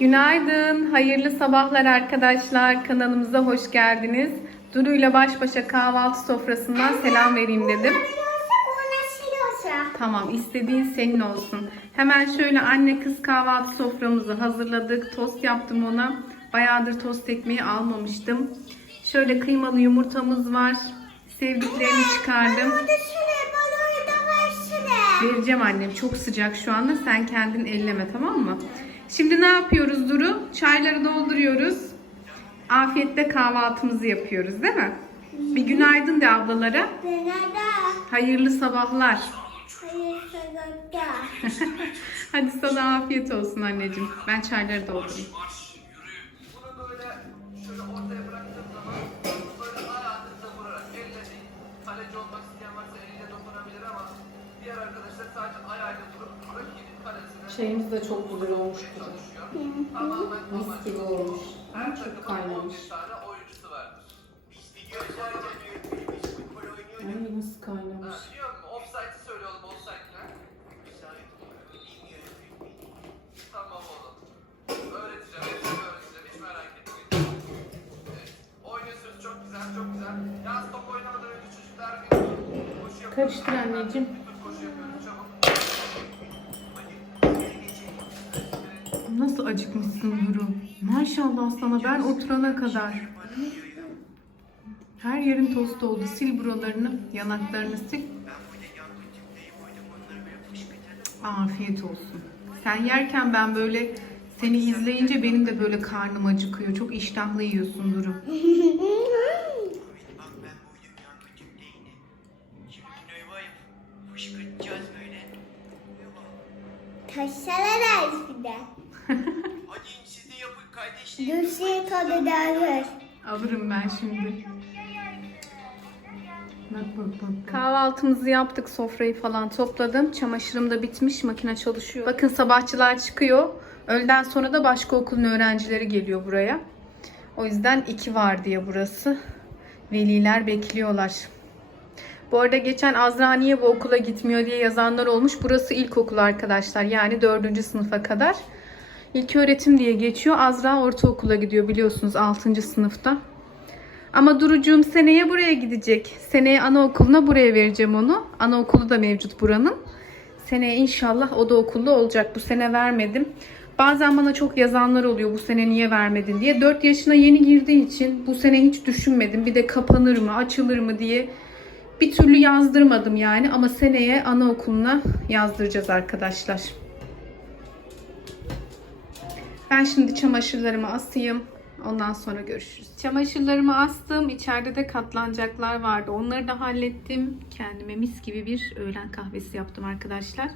Günaydın, hayırlı sabahlar arkadaşlar. Kanalımıza hoş geldiniz. Duru ile baş başa kahvaltı sofrasından selam vereyim dedim. Tamam, istediğin senin olsun. Hemen şöyle anne kız kahvaltı soframızı hazırladık. Tost yaptım ona. Bayağıdır tost ekmeği almamıştım. Şöyle kıymalı yumurtamız var. Sevdiklerini çıkardım. Vereceğim annem. Çok sıcak şu anda. Sen kendin elleme tamam mı? Şimdi ne yapıyoruz Duru? Çayları dolduruyoruz. Afiyetle kahvaltımızı yapıyoruz değil mi? Bir günaydın de ablalara. Hayırlı sabahlar. Hadi sana afiyet olsun anneciğim. Ben çayları doldurayım. Çayımız da çok güzel olmuş. Tamamen Mis gibi olmuş. takımın kaynamış. 11 tane oyuncusu vardır. Ay nasıl kaynamış. Biliyor musun? Offside'ı oğlum. Öğreteceğim, hepsini çok çok anneciğim. Nasıl acıkmışsın Duru? Maşallah sana ben oturana kadar. Her yerin tost oldu. Sil buralarını, yanaklarını sil. Afiyet olsun. Sen yerken ben böyle seni izleyince benim de böyle karnım acıkıyor. Çok iştahlı yiyorsun Duru. Taşlarlar bir de. Kardeşim. Düşe kadar Alırım ben şimdi. Bak bak bak. Kahvaltımızı yaptık, sofrayı falan topladım. Çamaşırım da bitmiş, makine çalışıyor. Bakın sabahçılar çıkıyor. Öğleden sonra da başka okulun öğrencileri geliyor buraya. O yüzden iki var diye burası. Veliler bekliyorlar. Bu arada geçen Azra niye bu okula gitmiyor diye yazanlar olmuş. Burası ilkokul arkadaşlar. Yani dördüncü sınıfa kadar. İlk öğretim diye geçiyor. Azra ortaokula gidiyor biliyorsunuz 6. sınıfta. Ama Durucuğum seneye buraya gidecek. Seneye anaokuluna buraya vereceğim onu. Anaokulu da mevcut buranın. Seneye inşallah o da okulda olacak. Bu sene vermedim. Bazen bana çok yazanlar oluyor bu sene niye vermedin diye. 4 yaşına yeni girdiği için bu sene hiç düşünmedim. Bir de kapanır mı, açılır mı diye bir türlü yazdırmadım yani. Ama seneye anaokuluna yazdıracağız arkadaşlar. Ben şimdi çamaşırlarımı asayım. Ondan sonra görüşürüz. Çamaşırlarımı astım. İçeride de katlanacaklar vardı. Onları da hallettim. Kendime mis gibi bir öğlen kahvesi yaptım arkadaşlar.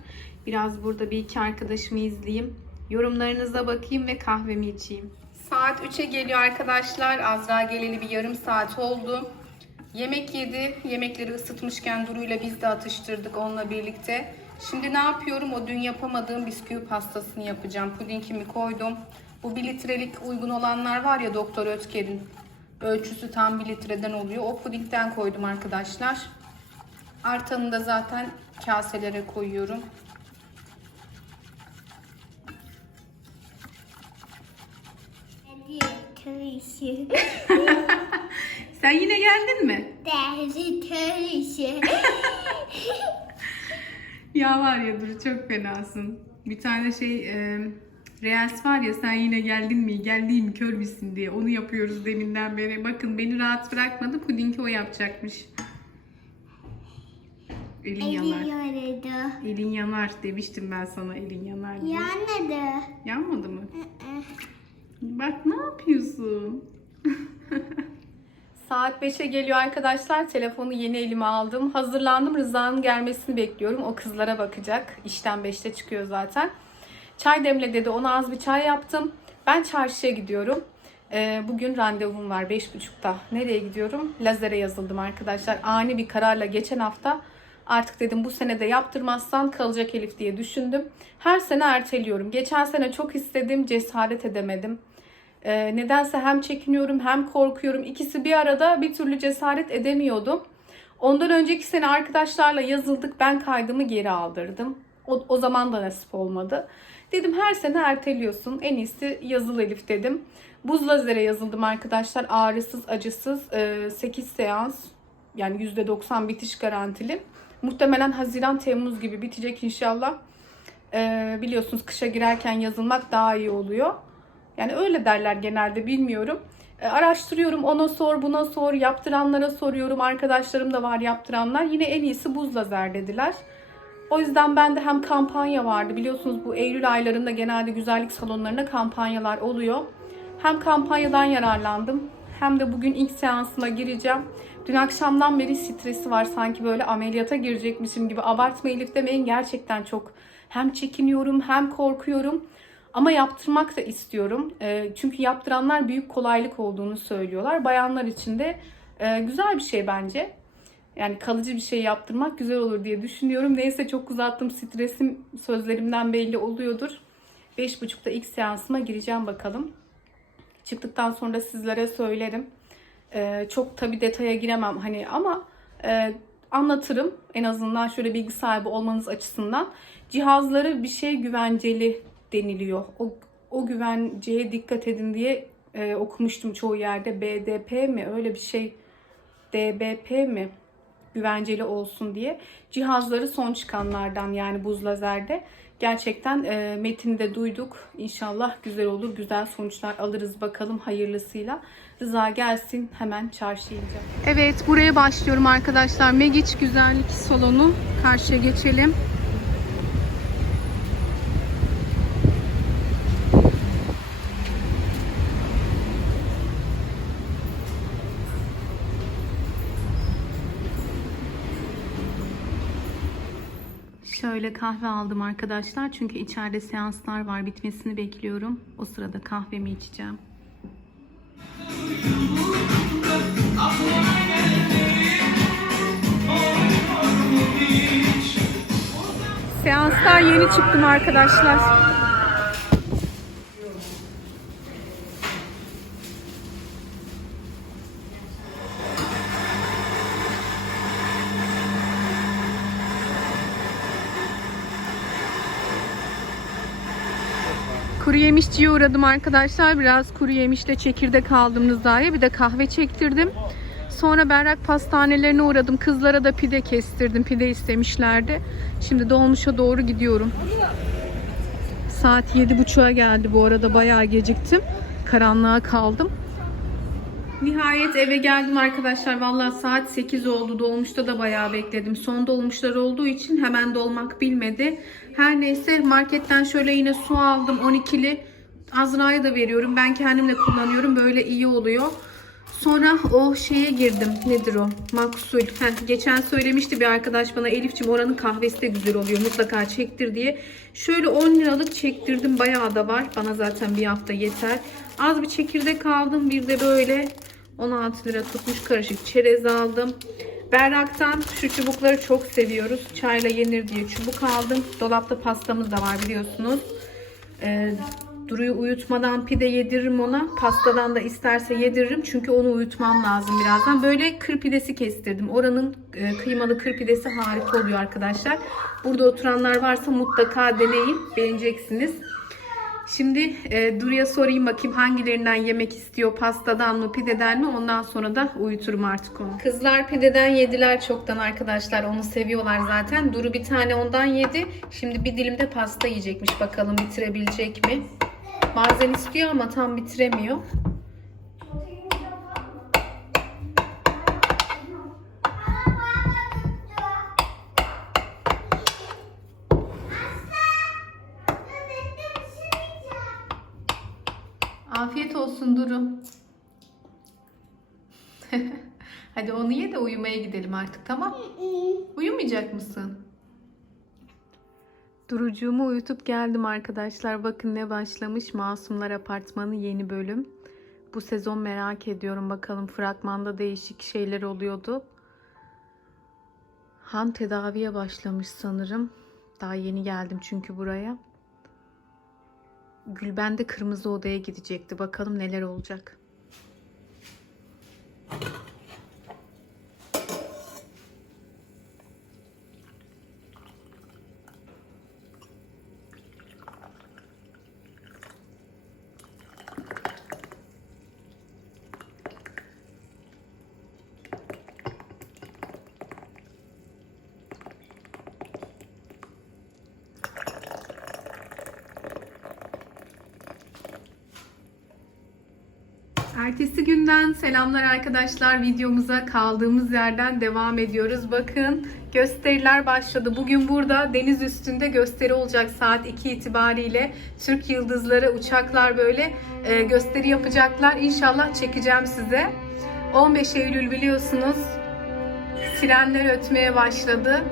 Biraz burada bir iki arkadaşımı izleyeyim. Yorumlarınıza bakayım ve kahvemi içeyim. Saat 3'e geliyor arkadaşlar. Azra geleli bir yarım saat oldu. Yemek yedi. Yemekleri ısıtmışken Duru'yla biz de atıştırdık onunla birlikte. Şimdi ne yapıyorum? O dün yapamadığım bisküvi pastasını yapacağım. Pudingimi koydum. Bu 1 litrelik uygun olanlar var ya Doktor Ötker'in. Ölçüsü tam 1 litreden oluyor. O pudingden koydum arkadaşlar. Artanı da zaten kaselere koyuyorum. Sen yine geldin mi? Törüşü. Ya var ya Duru çok fenasın. Bir tane şey e, Reels var ya sen yine geldin mi geldin mi kör müsün diye onu yapıyoruz deminden beri. Bakın beni rahat bırakmadı pudingi o yapacakmış. Elin yanar. Eliyordu. Elin yanar demiştim ben sana elin yanar diye. Yanmadı. Yanmadı mı? Bak ne yapıyorsun? Saat 5'e geliyor arkadaşlar. Telefonu yeni elime aldım. Hazırlandım. Rıza'nın gelmesini bekliyorum. O kızlara bakacak. İşten 5'te çıkıyor zaten. Çay demle dedi. Ona az bir çay yaptım. Ben çarşıya gidiyorum. Ee, bugün randevum var 5.30'da. Nereye gidiyorum? Lazere yazıldım arkadaşlar. Ani bir kararla geçen hafta artık dedim bu sene de yaptırmazsan kalacak Elif diye düşündüm. Her sene erteliyorum. Geçen sene çok istedim, cesaret edemedim. Ee, nedense hem çekiniyorum hem korkuyorum. İkisi bir arada bir türlü cesaret edemiyordum. Ondan önceki sene arkadaşlarla yazıldık. Ben kaydımı geri aldırdım. O, o zaman da nasip olmadı. Dedim her sene erteliyorsun. En iyisi yazılı Elif dedim. Buz lazere yazıldım arkadaşlar. Ağrısız, acısız. 8 seans. Yani %90 bitiş garantili. Muhtemelen Haziran, Temmuz gibi bitecek inşallah. Ee, biliyorsunuz kışa girerken yazılmak daha iyi oluyor. Yani öyle derler genelde bilmiyorum. Ee, araştırıyorum ona sor buna sor yaptıranlara soruyorum. Arkadaşlarım da var yaptıranlar. Yine en iyisi buz lazer dediler. O yüzden ben de hem kampanya vardı. Biliyorsunuz bu Eylül aylarında genelde güzellik salonlarında kampanyalar oluyor. Hem kampanyadan yararlandım hem de bugün ilk seansıma gireceğim. Dün akşamdan beri stresi var sanki böyle ameliyata girecekmişim gibi. Abartma Elif demeyin gerçekten çok hem çekiniyorum hem korkuyorum. Ama yaptırmak da istiyorum. Ee, Çünkü yaptıranlar büyük kolaylık olduğunu söylüyorlar. Bayanlar için de e, güzel bir şey bence. Yani kalıcı bir şey yaptırmak güzel olur diye düşünüyorum. Neyse çok uzattım. Stresim sözlerimden belli oluyordur. 5.30'da ilk seansıma gireceğim bakalım. Çıktıktan sonra sizlere söylerim. Ee, çok tabii detaya giremem hani ama e, anlatırım. En azından şöyle bilgi sahibi olmanız açısından. Cihazları bir şey güvenceli deniliyor. O, o güvenceye dikkat edin diye e, okumuştum çoğu yerde. BDP mi? Öyle bir şey. DBP mi? Güvenceli olsun diye. Cihazları son çıkanlardan yani buz lazerde. Gerçekten e, metinde duyduk. İnşallah güzel olur güzel sonuçlar alırız. Bakalım hayırlısıyla. Rıza gelsin hemen çarşıya ineceğim. Evet buraya başlıyorum arkadaşlar. Megiç Güzellik Salonu. Karşıya geçelim. Şöyle kahve aldım arkadaşlar. Çünkü içeride seanslar var. Bitmesini bekliyorum. O sırada kahvemi içeceğim. Seanslar yeni çıktım arkadaşlar. Kuru yemişçiye uğradım arkadaşlar. Biraz kuru yemişle çekirdek aldım Rıza'ya. Bir de kahve çektirdim. Sonra berrak pastanelerine uğradım. Kızlara da pide kestirdim. Pide istemişlerdi. Şimdi dolmuşa doğru gidiyorum. Saat 7.30'a geldi bu arada. Bayağı geciktim. Karanlığa kaldım. Nihayet eve geldim arkadaşlar. Vallahi saat 8 oldu. Dolmuşta da bayağı bekledim. Son dolmuşlar olduğu için hemen dolmak bilmedi. Her neyse marketten şöyle yine su aldım 12'li. Azra'ya da veriyorum. Ben kendim de kullanıyorum. Böyle iyi oluyor. Sonra o şeye girdim. Nedir o? Maksul. Heh, geçen söylemişti bir arkadaş bana Elif'ciğim oranın kahvesi de güzel oluyor. Mutlaka çektir diye. Şöyle 10 liralık çektirdim. Bayağı da var. Bana zaten bir hafta yeter. Az bir çekirdek aldım. Bir de böyle 16 lira tutmuş karışık çerez aldım. Berrak'tan şu çubukları çok seviyoruz. Çayla yenir diye çubuk aldım. Dolapta pastamız da var biliyorsunuz. Ee, Duru'yu uyutmadan pide yediririm ona. Pastadan da isterse yediririm. Çünkü onu uyutmam lazım birazdan. Böyle kır pidesi kestirdim. Oranın e, kıymalı kır pidesi harika oluyor arkadaşlar. Burada oturanlar varsa mutlaka deneyin. Beğeneceksiniz. Şimdi e, Duru'ya sorayım bakayım hangilerinden yemek istiyor. Pastadan mı pideden mi? Ondan sonra da uyuturum artık onu. Kızlar pideden yediler çoktan arkadaşlar. Onu seviyorlar zaten. Duru bir tane ondan yedi. Şimdi bir dilim de pasta yiyecekmiş. Bakalım bitirebilecek mi? Bazen istiyor ama tam bitiremiyor. Afiyet olsun Duru. Hadi onu ye de uyumaya gidelim artık tamam? Uyumayacak mısın? Durucuğumu uyutup geldim arkadaşlar. Bakın ne başlamış. Masumlar Apartmanı yeni bölüm. Bu sezon merak ediyorum. Bakalım fragmanda değişik şeyler oluyordu. Han tedaviye başlamış sanırım. Daha yeni geldim çünkü buraya. Gülben de kırmızı odaya gidecekti. Bakalım neler olacak. Ertesi günden selamlar arkadaşlar. Videomuza kaldığımız yerden devam ediyoruz. Bakın gösteriler başladı. Bugün burada deniz üstünde gösteri olacak saat 2 itibariyle. Türk yıldızları, uçaklar böyle e, gösteri yapacaklar. İnşallah çekeceğim size. 15 Eylül biliyorsunuz. Sirenler ötmeye başladı.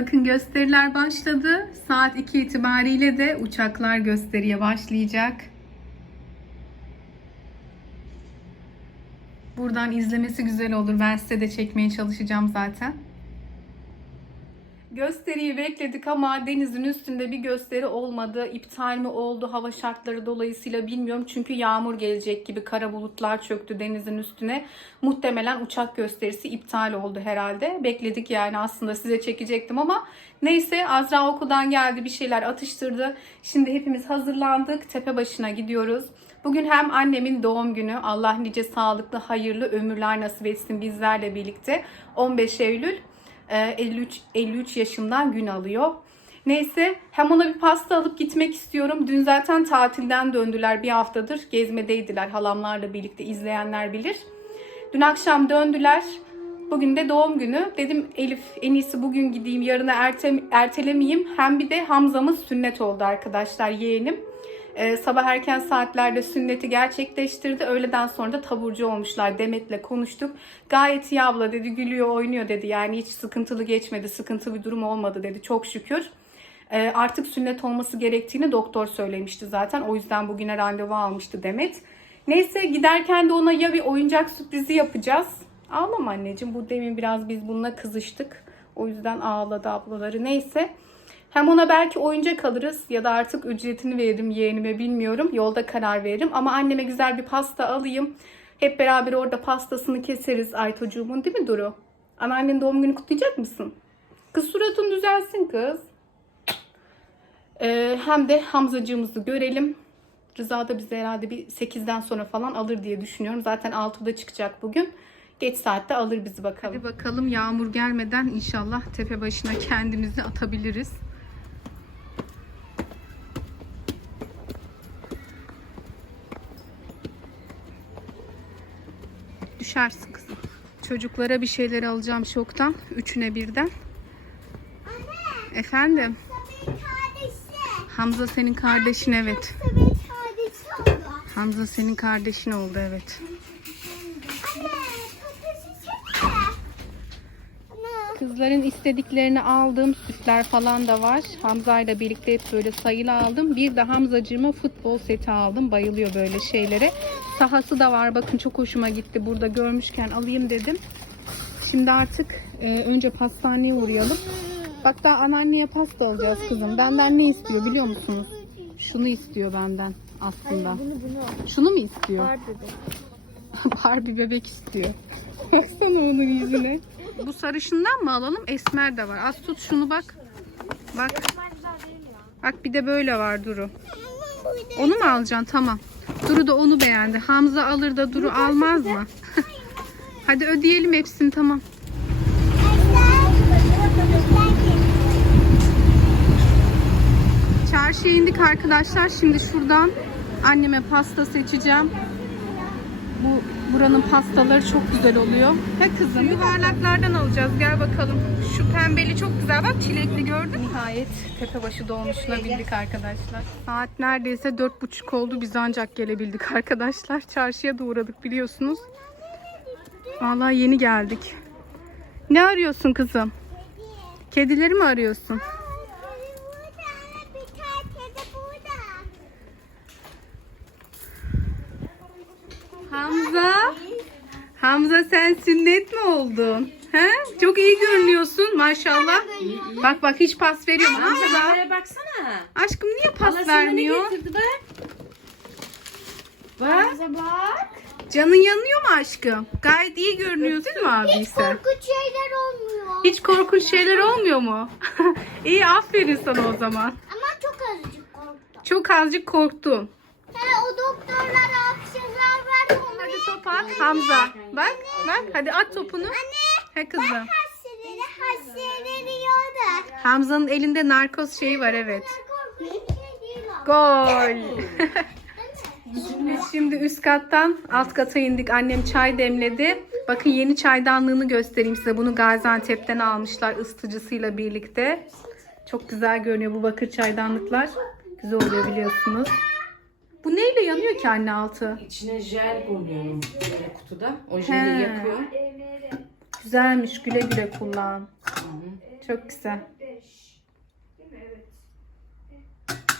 Bakın gösteriler başladı. Saat 2 itibariyle de uçaklar gösteriye başlayacak. Buradan izlemesi güzel olur. Ben size de çekmeye çalışacağım zaten. Gösteriyi bekledik ama denizin üstünde bir gösteri olmadı. İptal mi oldu hava şartları dolayısıyla bilmiyorum. Çünkü yağmur gelecek gibi kara bulutlar çöktü denizin üstüne. Muhtemelen uçak gösterisi iptal oldu herhalde. Bekledik yani aslında size çekecektim ama neyse Azra okuldan geldi bir şeyler atıştırdı. Şimdi hepimiz hazırlandık. Tepe başına gidiyoruz. Bugün hem annemin doğum günü. Allah nice sağlıklı, hayırlı ömürler nasip etsin bizlerle birlikte. 15 Eylül. Ee, 53 53 yaşından gün alıyor. Neyse hem ona bir pasta alıp gitmek istiyorum. Dün zaten tatilden döndüler bir haftadır. Gezmedeydiler halamlarla birlikte izleyenler bilir. Dün akşam döndüler. Bugün de doğum günü. Dedim Elif en iyisi bugün gideyim yarına erte, ertelemeyeyim. Hem bir de Hamza'mız sünnet oldu arkadaşlar yeğenim. Ee, sabah erken saatlerde sünneti gerçekleştirdi. Öğleden sonra da taburcu olmuşlar. Demet'le konuştuk. Gayet iyi abla dedi. Gülüyor, oynuyor dedi. Yani hiç sıkıntılı geçmedi. Sıkıntı bir durum olmadı dedi. Çok şükür. Ee, artık sünnet olması gerektiğini doktor söylemişti zaten. O yüzden bugüne randevu almıştı Demet. Neyse giderken de ona ya bir oyuncak sürprizi yapacağız. Ağlama anneciğim. Bu demin biraz biz bununla kızıştık. O yüzden ağladı ablaları. Neyse. Hem ona belki oyuncak alırız ya da artık ücretini veririm yeğenime bilmiyorum. Yolda karar veririm. Ama anneme güzel bir pasta alayım. Hep beraber orada pastasını keseriz Aytocuğumun değil mi Duru? Anneannenin doğum günü kutlayacak mısın? Kız suratın düzelsin kız. Ee, hem de Hamzacığımızı görelim. Rıza da bize herhalde bir 8'den sonra falan alır diye düşünüyorum. Zaten 6'da çıkacak bugün. Geç saatte alır bizi bakalım. Hadi bakalım yağmur gelmeden inşallah tepe başına kendimizi atabiliriz. Düşersin kızım. Çocuklara bir şeyler alacağım şoktan. Üçüne birden. Efendim? Benim kardeşim. Hamza senin kardeşin evet. Hamza senin kardeşin oldu evet. Anne, kardeşim sen Anne. Kızların istediklerini aldım. Süsler falan da var. Hamza ile birlikte hep böyle sayılı aldım. Bir de Hamzacığıma futbol seti aldım. Bayılıyor böyle şeylere. Sahası da var. Bakın çok hoşuma gitti. Burada görmüşken alayım dedim. Şimdi artık e, önce pastaneye uğrayalım. Bak daha anneanneye pasta alacağız kızım. Benden ne istiyor biliyor musunuz? Şunu istiyor benden aslında. Bunu bunu. Şunu mu istiyor? Var dedi. Barbie bebek istiyor. Baksana onun yüzüne. Bu sarışından mı alalım? Esmer de var. Az tut şunu bak. Bak. Bak bir de böyle var Duru. Onu mu alacaksın? Tamam. Duru da onu beğendi. Hamza alır da Duru almaz mı? Hadi ödeyelim hepsini tamam. Çarşıya indik arkadaşlar. Şimdi şuradan anneme pasta seçeceğim. Bu buranın pastaları çok güzel oluyor. He kızım yuvarlaklardan alacağız. Gel bakalım. Şu pembeli çok güzel. Bak çilekli gördün. Nihayet tepebaşı dolmuşuna bindik arkadaşlar. Saat neredeyse dört buçuk oldu. Biz ancak gelebildik arkadaşlar. Çarşıya da uğradık biliyorsunuz. Vallahi yeni geldik. Ne arıyorsun kızım? Kedileri mi arıyorsun? Bir tane de burada. Hamza. Hamza sen sünnet mi oldun? He? Çok iyi görünüyorsun maşallah. Bak bak hiç pas veriyor mu? Hamza. Kameraya baksana. Aşkım niye Allah pas sana ne vermiyor? getirdi bak. Bak. Bize bak. Canın yanıyor mu aşkım? Gayet iyi görünüyor değil mi abi Hiç sen? korkunç şeyler olmuyor. Hiç korkunç şeyler olmuyor mu? iyi aferin sana o zaman. Ama çok azıcık korktum. Çok azıcık korktum. He o doktorlar hapşırlar var onu. Hadi top at Hamza. Bak bak hadi at topunu. He kızım. Hamza'nın elinde narkoz şeyi var evet. Gol. Biz şimdi üst kattan alt kata indik. Annem çay demledi. Bakın yeni çaydanlığını göstereyim size. Bunu Gaziantep'ten almışlar ısıtıcısıyla birlikte. Çok güzel görünüyor bu bakır çaydanlıklar. Güzel oluyor biliyorsunuz. Bu neyle yanıyor ki anne altı? İçine jel koyuyorum böyle kutuda. O He. jeli yakıyor. Güzelmiş güle güle kullan. Çok güzel.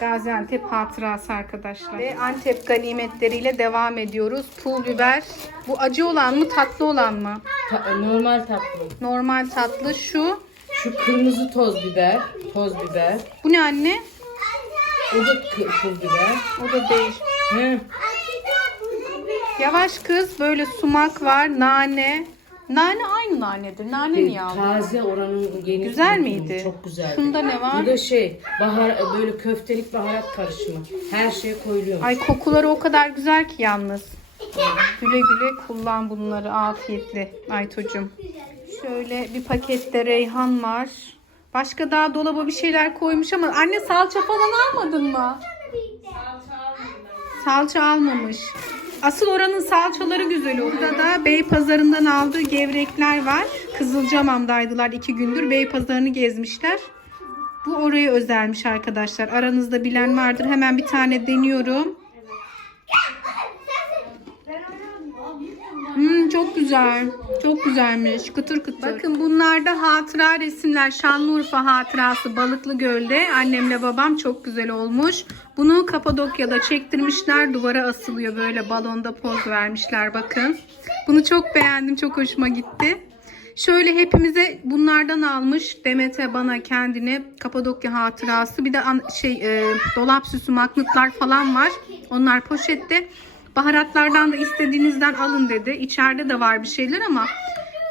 Gaziantep hatırası arkadaşlar. Ve Antep ganimetleriyle devam ediyoruz. Pul biber. Bu acı olan mı tatlı olan mı? Ta- normal tatlı. Normal tatlı şu. Şu kırmızı toz biber, toz biber. Bu ne anne? O da kı- pul biber. O da değil. He. Yavaş kız böyle sumak var, nane. Nane aynı nanedir. Nane niye aldın? Taze oranın yeni. Güzel miydi? Çok güzeldi. Şunda ne var? Bu da şey, bahar böyle köftelik baharat karışımı. Her şeye koyuluyor. Ay kokuları o kadar güzel ki yalnız. Güle güle kullan bunları afiyetle Aytocuğum. Şöyle bir pakette reyhan var. Başka daha dolaba bir şeyler koymuş ama anne salça falan almadın mı? Salça almamış. Asıl oranın salçaları güzel. Burada da Bey Pazarından aldığı gevrekler var. Kızılcamam'daydılar iki gündür. Bey Pazarını gezmişler. Bu oraya özelmiş arkadaşlar. Aranızda bilen vardır. Hemen bir tane deniyorum. Hmm, çok güzel. Çok güzelmiş. Kıtır kıtır. Bakın bunlar da hatıra resimler. Şanlıurfa hatırası Balıklı Göl'de. Annemle babam çok güzel olmuş. Bunu Kapadokya'da çektirmişler. Duvara asılıyor böyle balonda poz vermişler bakın. Bunu çok beğendim. Çok hoşuma gitti. Şöyle hepimize bunlardan almış. Demet'e bana kendine Kapadokya hatırası. Bir de şey e, dolap süsü magnetler falan var. Onlar poşette. Baharatlardan da istediğinizden alın dedi. İçeride de var bir şeyler ama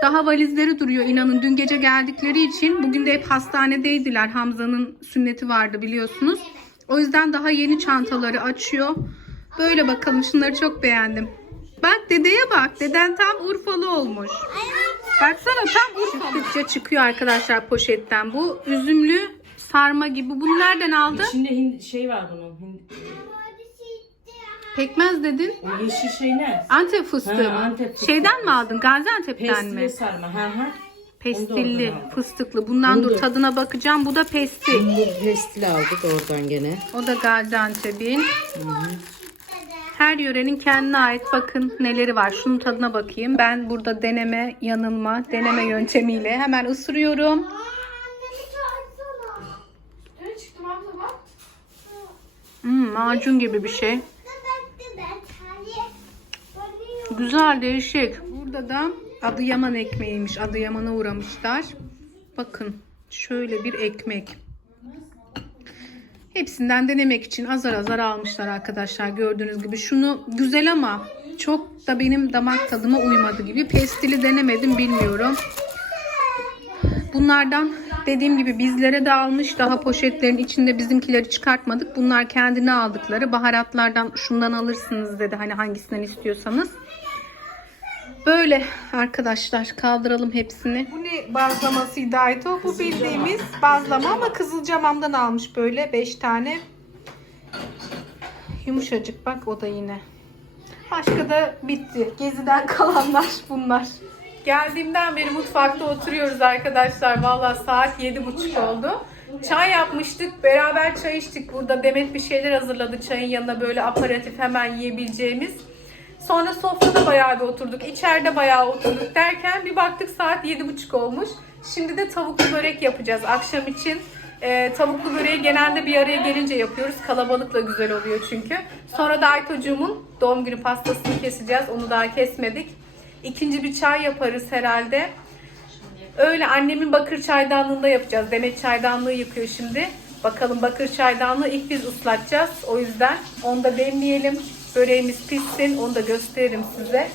daha valizleri duruyor inanın. Dün gece geldikleri için bugün de hep hastanedeydiler. Hamza'nın sünneti vardı biliyorsunuz. O yüzden daha yeni çantaları açıyor. Böyle bakalım şunları çok beğendim. Bak dedeye bak. Deden tam Urfalı olmuş. Baksana tam Urfalı. çıkıyor arkadaşlar poşetten. Bu üzümlü sarma gibi. Bunu nereden aldın? İçinde şey var bunun. Pekmez dedin. o yeşil şey ne? Antep fıstığı Ha? Antep fıstığı. Şeyden mi aldın? Gaziantep'ten mi? Pestili sarma. Hı hı. Pestilli, Onu da oradan aldım. fıstıklı. Bundan Bunu dur da- tadına bakacağım. Bu da pestil. Bu pestil aldık oradan gene. O da Gaziantep'in. Her yörenin kendine ait bakın neleri var. Şunun tadına bakayım. Ben burada deneme, yanılma, deneme yöntemiyle hemen ısırıyorum. Hmm, macun gibi bir şey. Güzel, değişik. Burada da Adıyaman ekmeğiymiş. Adıyaman'a uğramışlar. Bakın şöyle bir ekmek. Hepsinden denemek için azar azar almışlar arkadaşlar. Gördüğünüz gibi şunu güzel ama çok da benim damak tadıma uymadı gibi. Pestili denemedim bilmiyorum. Bunlardan dediğim gibi bizlere de almış. Daha poşetlerin içinde bizimkileri çıkartmadık. Bunlar kendine aldıkları. Baharatlardan şundan alırsınız dedi. Hani hangisinden istiyorsanız. Böyle arkadaşlar kaldıralım hepsini. Bu ne bazlamasıydı Ayto? Bu bildiğimiz bazlama ama Kızılcamam'dan almış böyle 5 tane. Yumuşacık bak o da yine. Başka da bitti. Geziden kalanlar bunlar. Geldiğimden beri mutfakta oturuyoruz arkadaşlar. Valla saat yedi buçuk oldu. Çay yapmıştık. Beraber çay içtik burada. Demet bir şeyler hazırladı çayın yanına böyle aparatif hemen yiyebileceğimiz. Sonra sofrada bayağı bir oturduk. İçeride bayağı oturduk derken bir baktık saat yedi buçuk olmuş. Şimdi de tavuklu börek yapacağız akşam için. Ee, tavuklu böreği genelde bir araya gelince yapıyoruz. Kalabalıkla güzel oluyor çünkü. Sonra da Aytocuğumun doğum günü pastasını keseceğiz. Onu daha kesmedik. İkinci bir çay yaparız herhalde. Öyle annemin bakır çaydanlığında yapacağız. Demet çaydanlığı yıkıyor şimdi. Bakalım bakır çaydanlığı ilk biz ıslatacağız. O yüzden onu da demleyelim. Böreğimiz pişsin. Onu da gösteririm size.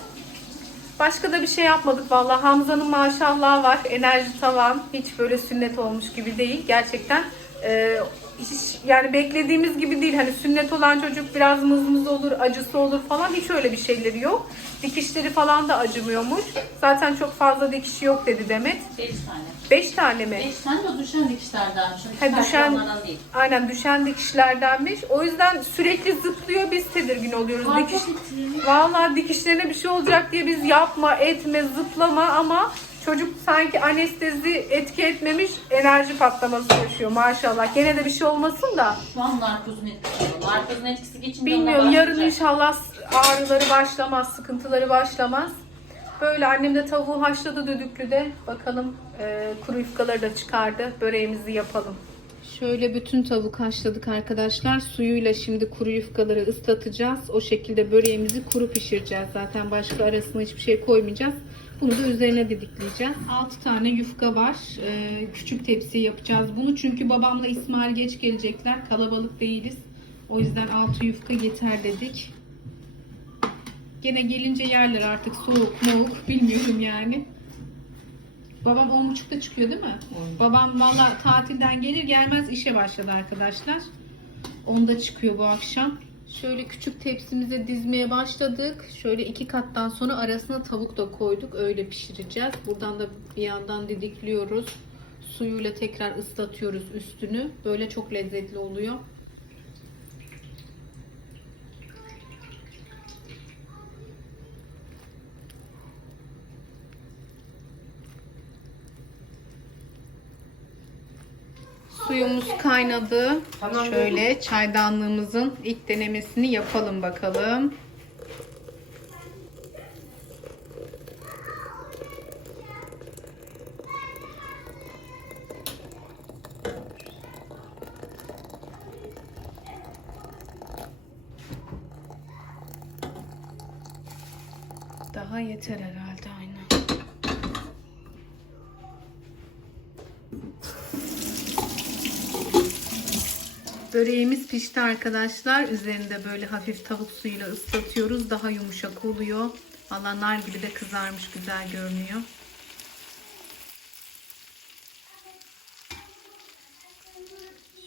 Başka da bir şey yapmadık vallahi. Hamza'nın maşallahı var. Enerji tavan. Hiç böyle sünnet olmuş gibi değil. Gerçekten Ee, hiç, yani beklediğimiz gibi değil. Hani sünnet olan çocuk biraz mızmız olur, acısı olur falan. Hiç öyle bir şeyleri yok. Dikişleri falan da acımıyormuş. Zaten çok fazla dikişi yok dedi Demet. 5 tane. 5 tane mi? 5 tane de düşen dikişlerden. Şimdi Ha, düşen- değil. Aynen düşen dikişlerdenmiş. O yüzden sürekli zıplıyor. Biz tedirgin oluyoruz. Fark Dikiş... Vallahi dikişlerine bir şey olacak diye biz yapma, etme, zıplama ama çocuk sanki anestezi etki etmemiş enerji patlaması yaşıyor maşallah. Gene de bir şey olmasın da. Şu an narkozun etkisi. Narkozun etkisi geçince Bilmiyorum yarın inşallah ağrıları başlamaz, sıkıntıları başlamaz. Böyle annem de tavuğu haşladı düdüklüde. Bakalım e, kuru yufkaları da çıkardı. Böreğimizi yapalım. Şöyle bütün tavuk haşladık arkadaşlar. Suyuyla şimdi kuru yufkaları ıslatacağız. O şekilde böreğimizi kuru pişireceğiz. Zaten başka arasına hiçbir şey koymayacağız. Bunu da üzerine didikleyeceğiz. 6 tane yufka var. Ee, küçük tepsi yapacağız bunu. Çünkü babamla İsmail geç gelecekler. Kalabalık değiliz. O yüzden 6 yufka yeter dedik. Gene gelince yerler artık soğuk moğuk bilmiyorum yani. Babam 10.30'da çıkıyor değil mi? Babam valla tatilden gelir gelmez işe başladı arkadaşlar. Onda çıkıyor bu akşam. Şöyle küçük tepsimize dizmeye başladık. Şöyle iki kattan sonra arasına tavuk da koyduk. Öyle pişireceğiz. Buradan da bir yandan didikliyoruz. Suyuyla tekrar ıslatıyoruz üstünü. Böyle çok lezzetli oluyor. Suyumuz kaynadı. Tamam, Şöyle çaydanlığımızın ilk denemesini yapalım bakalım. Daha yeter herhalde aynen. Böreğimiz pişti arkadaşlar. Üzerinde böyle hafif tavuk suyuyla ıslatıyoruz. Daha yumuşak oluyor. Valla nar gibi de kızarmış güzel görünüyor.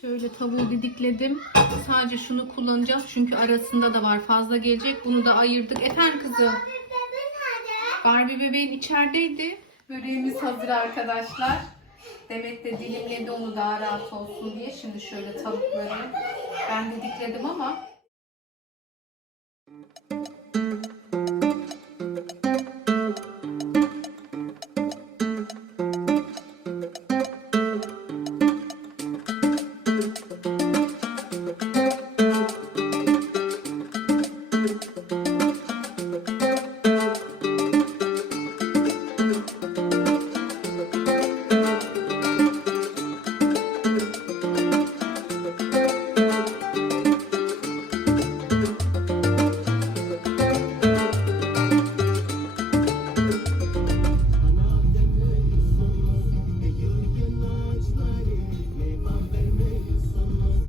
Şöyle tavuğu didikledim. Sadece şunu kullanacağız. Çünkü arasında da var. Fazla gelecek. Bunu da ayırdık. Efendim kızım. Barbie bebeğin içerideydi. Böreğimiz hazır arkadaşlar. Demet de dilimledi onu daha rahat olsun diye. Şimdi şöyle tavukları ben didikledim ama